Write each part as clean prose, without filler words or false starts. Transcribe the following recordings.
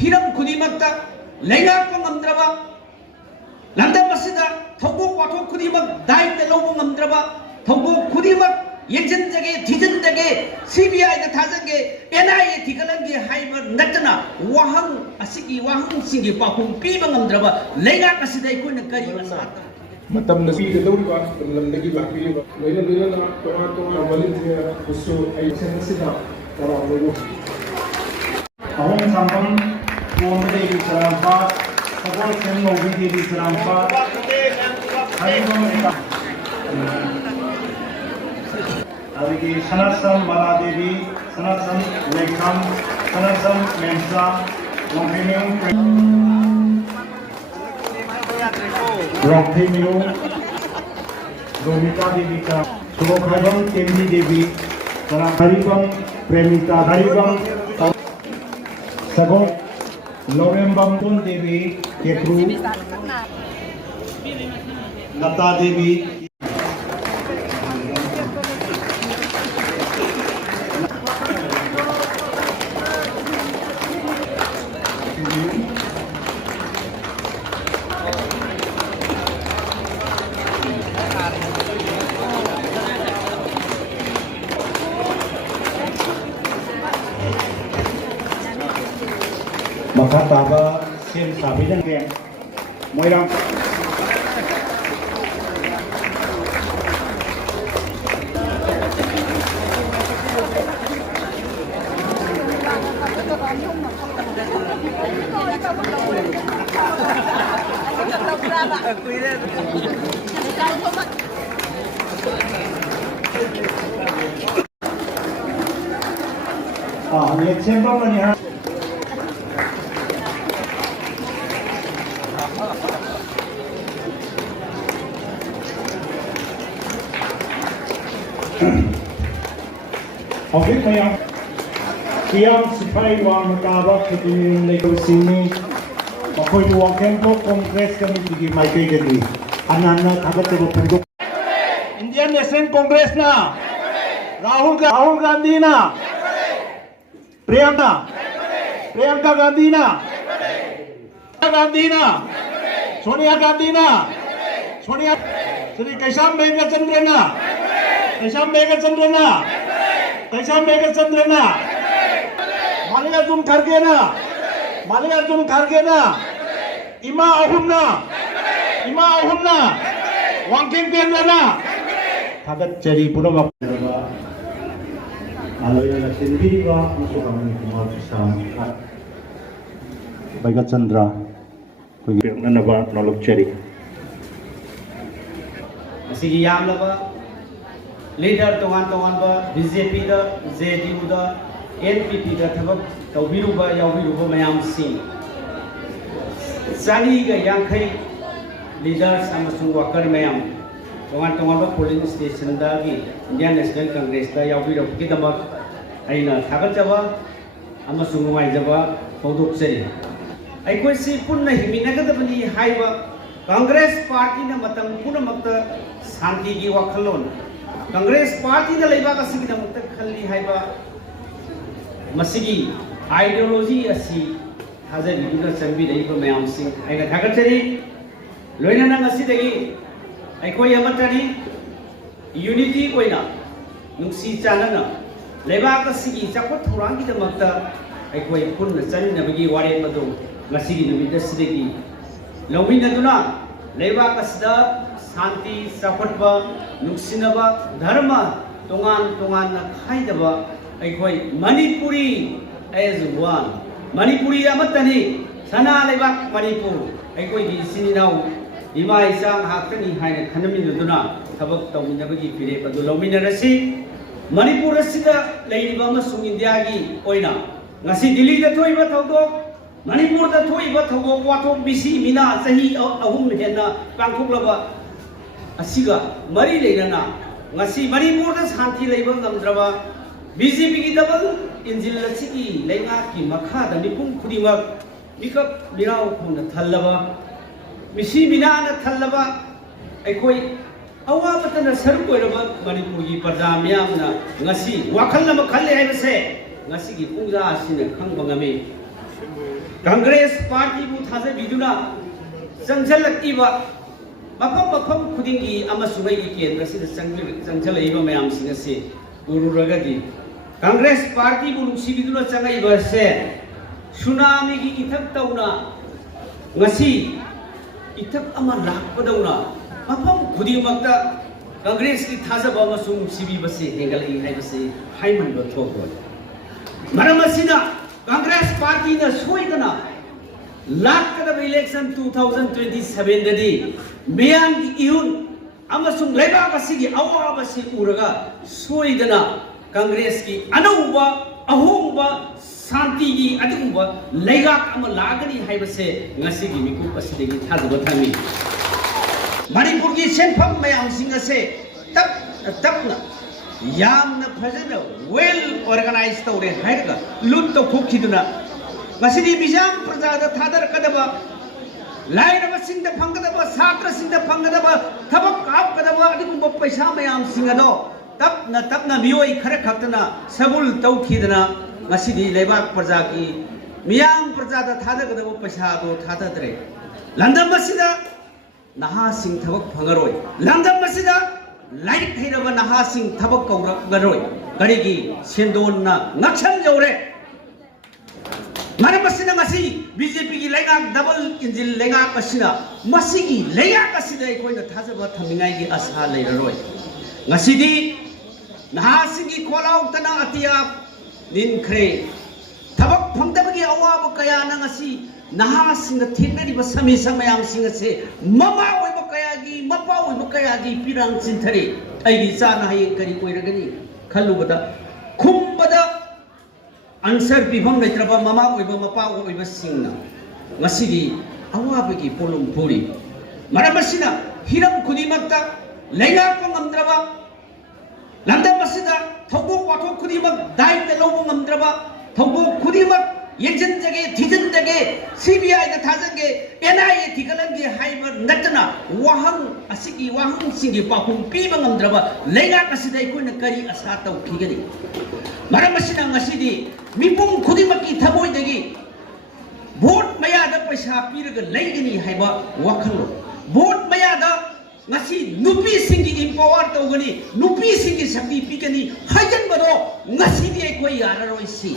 Hiram खुदिमक्ता लेंगाक ngamdraba lamdam asida thogok wathok खुदिमक दायित्व लौब ngamdraba thogok खुदिमक yenjinjage thijinjage CBI da thajage NIA thigalange haiba natna wahang asigi wahang singi pakhum piba ngamdraba leingak asida ikoina kari asata matam nasi da dawri ba lamdagi lakpi ba loina loina na to volunteer usu ai senasida tara logo ahong sambam Muhammad Devi Sarampa Sabol Sen Mobi Devi Sarampa Harimam Eka Adiki Sanasam Mala Devi Sanasam Lekam Sanasam Mensa Rokhimiu Romita Devi Ka Subhakhabam Temni Devi Haribam Premita Haribam Sagong Lorembam Tun Devi Kekru Lata Devi Maka taba sim sabi dan kaya moirang ini sembang ni ha Oke, kaya siang sipai wang makabak kini lego sini, makoy luang kempo kongres kami di Maikay Gadi, anak-anak kagat tebo penduk. Indian National Congress na, Rahul Gandhi na, Priyanka Gandhi na, Sonia Gandhi na, Sri Kaisam Mega Chandra na, Kaisam Mega Chandra na, Mallikarjun Kharge na, Ima Ahum na, Wangking Pendra na. Kagat ceri pura waktu berapa? Kalau yang sendiri gak musuh kami kumar bersama. Baik Chandra, kuih nana nolak ceri. Asigi yam laba. Leader tongan-tongan ba BJP da JDU da NPP da thabak tawbiruba yawbiruba mayam sing sani ga yankhai leaders amasung worker mayam tongan-tongan ba polling station da gi Indian National Congress da yawbiruba kidamak aina thagatjaba amasung maijaba fawdoksari aikoi si punna himinagadabani haiba Congress party na matam punamakta shanti gi wakhalon Congress Party na leibak asigi na mukta khali haiba masigi ideology asi hajar biduna chambi dei ko mayam sing aina thagachari loina na ngasi degi aikoi amatani unity koina nungsi chanana leibak asigi chakot thurang gi da makta aikoi punna channa bagi ware madu ngasigi numida sidegi lawina duna leibak asda Santi Sapatba Nuksinaba Dharma Tongan na Kaidaba Aikoi Manipuri as one Manipuri Amatani Sana Lebak Manipur Aikoi di sini now Ima Isang Hakani Haina Kanami Duna Tabak Taminabagi Pire Padulomina Rasi Manipur Rasida Lady Bama Sung Indiagi Oina Nasi Dili the Toiba Taudo Manipur the Toiba Taudo Wato Bisi Mina Sahi Ahum Hena Pankuklaba Asiga mari leirana ngasi Manipur da shanti leiba ngamdraba BJP gi double injil lachigi leina ki makha da mipum khudima mikap mirau khuna thallaba misi mina na thallaba aikoi awa patana saru koiraba Manipur gi parja miyam na ngasi wakhal na khalle hai base ngasi gi pungja asina khangba ngame Congress party बु थाजे बिदुना चंचलक्कीबा मफम मफम खुदिंगी अमसुगई की केंद्र से चंचलईबा मयाम सिंह से उरुरगदी Congress party बु नुसी बिदुना चंगईबा से tsunami की इथक तौना ngasi इथक अमा लाकपदौना मफम खुदिमक्ता कांग्रेस की थाजबा अमसुंग सिबिबसे हेंगलई हाइबसे हाइमनबो थोको मरमसिना कांग्रेस पार्टी न सोइदना लाकदब इलेक्शन 2027 ददी मियाम की इहुन अमसुंग लेबागसिगी अवाबसि उरगा सोइदना कांग्रेस की अनौबा अहोंबा शांति की अदुबा लेगाक अमा लागनी हाइबसे ngasiगी मिकुप असिदगी थाजबा थामी मणिपुर की सेंफम मयाम सिंह से तपना यामना फजना वेल ऑर्गेनाइज तौरे हाइरगा लुट तो फुखिदुना मसिदी बिजाम प्रजादा थादर कदबा लाइरबा सिंह फंगदबा छात्र सिंह फंगदबा थबक काप कदबा अदुगुंबा पैसा मयाम सिंह दो तपना मियोई खरे खतना सबुल तौखिदना मसिदी लेबाक प्रजा की मियाम प्रजादा थादर कदबा पैसा दो थादद्रे लंदन मसिदा नहा सिंह थबक फंगरोय लंदन मसिदा लाइक हैरबा नहा सिंह थबक कौरगरोय गरीगी सेंदोनना नक्सल जौरे मरमसिना मसी बीजेपी की लेगा डबल इंजिन लेगा कसिना मसी की लेगा कसिदा कोई न थाजबा थमिंगाई की आशा लेररोय ngasiदी नहा सिंह की कोलाउतना अतिया निनख्रे थबक फंगदबगी अवाब कया न ngasi नहा सिंह थेंगरिबा समी समयाम सिंह से ममा ओइबा कयागी मपा ओइबा कयागी पिरांग सिंथरे आइगी चाना हाय करी कोइरगनी खल्लुबदा खुमबदा answer पिफम लेत्रबा mama ओइबा Mopa ओइबा सिंगना ngasiदी अवाबगी पोलुम Puri मरमसिना Hiram खुदिमक्ता लेगा को ngамद्रबा लंदन मसिदा थौदोक वाथोक खुदिमक दायित्व लौबा ngамद्रबा थौदोक खुदिमक येजन जगे थिजन जगे सीबीआई द थाजगे एनआईए थिगलंगे हाइबर नतना वाहन असिगी वाहन सिंगी पाखुम पीबा ngамद्रबा लेगा कसिदै कोइन करी आशा तौखिगनी मरमसिना ngasiदी मिपुम खुदिमकी थबोइदगी भोट मयादा पैसा पीरग लेगनी हाइबा वाखलो vote मयादा ngasi nupi singi empower togani nupi singi shakti pigani hajan bado ngasi di koi yararoi si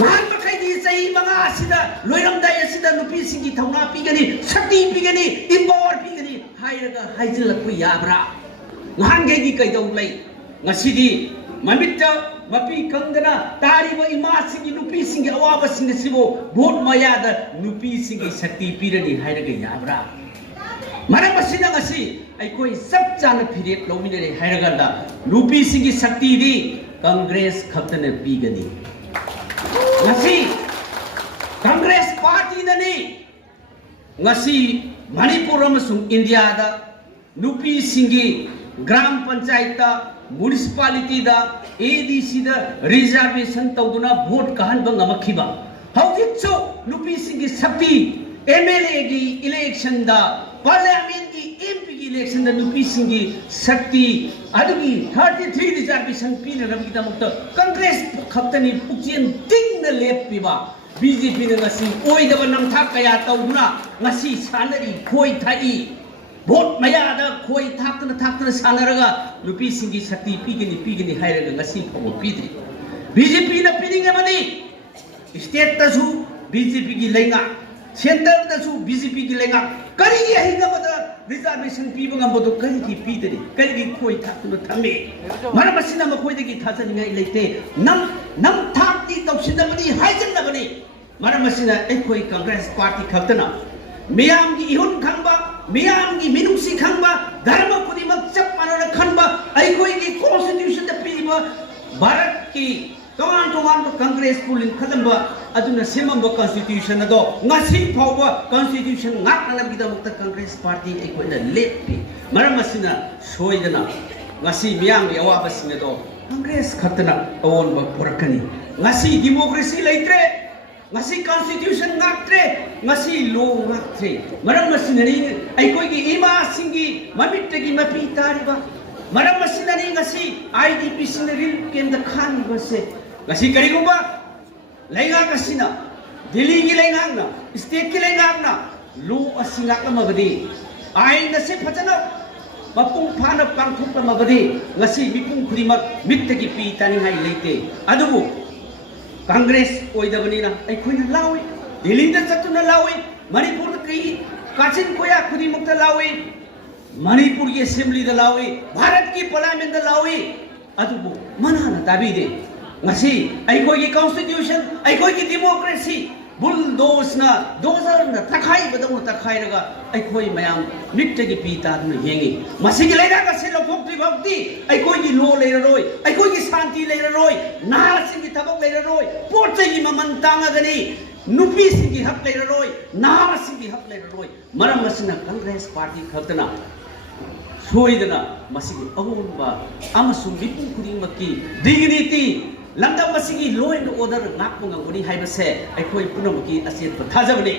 wan bakai di sai manga asida loiram dai asida nupi singi thauna pigani shakti pigani empower pigani hairaga hajil lakui yabra ngan ge di kai dong lai ngasi di mamitta mapi kangdana tariba ima singi nupi singi awaba singi sibo vote mayada nupi singi shakti pirani hairaga yabra मरमसिना ngasi aikoi sap chana phiret lominere hairaganda nupi singi shakti di Congress खतने पीगनी ngasi Congress party ननी ngasi Manipur अमसुंग India दा nupi singi gram panchayat दा municipality दा ADC दा reservation तौदुना vote कहन बंगमखिबा हौजिचो nupi singi शक्ति एमएलए की इलेक्शन दा पार्लियामेंट की एमपी की इलेक्शन दा nupi singi शक्ति अदुगी 33 रिजर्वेशन पीने रबगी दमक्ता कांग्रेस खतनी पुक्चेन तिंग लेपिबा बीजेपी ने ngasi ओइदबा नमथा कया तौदुना ngasi सानरी खोई थाई भोट मयादा खोई थाक्तना सानरगा nupi singi शक्ति पीगनी हाइरगा ngasi फबो पीद्रि बीजेपी न पीनिंगे मनी स्टेट तसु बीजेपी की लेंगा सेंटर तसु बीजेपी की लेंगा करिगी हिंगबदा रिजर्वेशन पीबा ngambado करिगी पीदरि करिगी खोई थाक्तना थमे मरमसिना मखोइदगी थाजनिंगाई लेते नम थाक्ति तौसिनबनी हाइजनबनी मरमसिना एखोई कांग्रेस पार्टी खतना मियाम की इहुन खंबा मियाम की मिनुसी खंबा धर्म खुदिमक चप मानना खंबा एखोई की कॉन्स्टिट्यूशन द पीबा भारत की तोगान कांग्रेस पुलिंग खदंबा अदुना सेमंबा कॉन्स्टिट्यूशन अदो ngasi फावबा कॉन्स्टिट्यूशन ngaknabidamukta कांग्रेस पार्टी एकोइना लेपि मरमसिना सोइदना ngasi मियाम की अवाबसिन अदो कांग्रेस खतना अवोनबा पुरकनी ngasi डेमोक्रेसी लेत्रे ngasi constitution ngaktre ngasi law ngaktre maramasina ni aikoi gi ima singi mamitte gi mapi tariba maramasina ni ngasi idp sinaril kem da khan base ngasi karigumba laiga kasina Delhi की लेंगांगना state की लेंगांगना लू असिंगाक मगदी आइन से फजना मपुंग फाना पांगथुक Magadhi ngasi mipung khurimak mittagi pi taningai leite adubu Congress ओइदबनिना अखोइना लावे दिल्ली दा चतुना लावे मणिपुर की काचिन कोया खुदिमुक्ता लावे मणिपुर की असेंबली दा लावे भारत की पार्लियामेंट दा लावे अदुबु मनाना दाबिदे ngasi अखोइगी कॉन्स्टिट्यूशन अखोइगी डेमोक्रेसी बुलडोजना दोजरना तखाई बदौ तखाइरगा अखोइ मयाम मिट्टगी पीता हेंगी मसिगी लेरागा से लफोक्ति भक्ति अखोइगी लो लेररोय अखोइगी शांति लेररोय नासिगी थबक लेररोय पोचगी ममन तांगगनी नुपी सिगी हक लेररोय नासिगी हक लेररोय मरम मसिना कांग्रेस पार्टी खतना सोइदना मसिगी अगुंबा अमसु मिपुं खुदिमकी डिग्निटी लंदम मसिगी लॉ एंड ऑर्डर नाकपुंगबनी हाइबसे अखोइ पुनमकी असेत थाजबनी